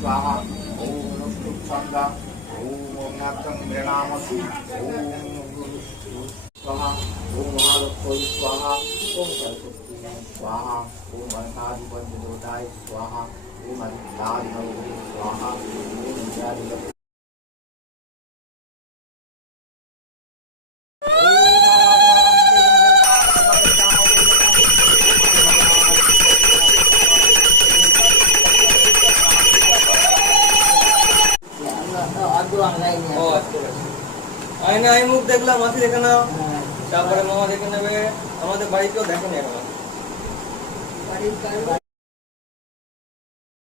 स्वाहा ओम नुष्टुप छंदा ओम नाथं मृणामसि ओम स्वाहा ओम महालक्ष्मी स्वाहा ओम सरस्वती स्वाहा ओम अनादिपंचदोताय स्वाहा ओम आदिनारायणाय स्वाहा ओम विद्याधिपति আয়না আই মুখ দেখলাম, মাসি দেখে নাও, তারপরে মামা দেখে নেবে। আমাদের বাড়িতেও দেখেনি এখনো।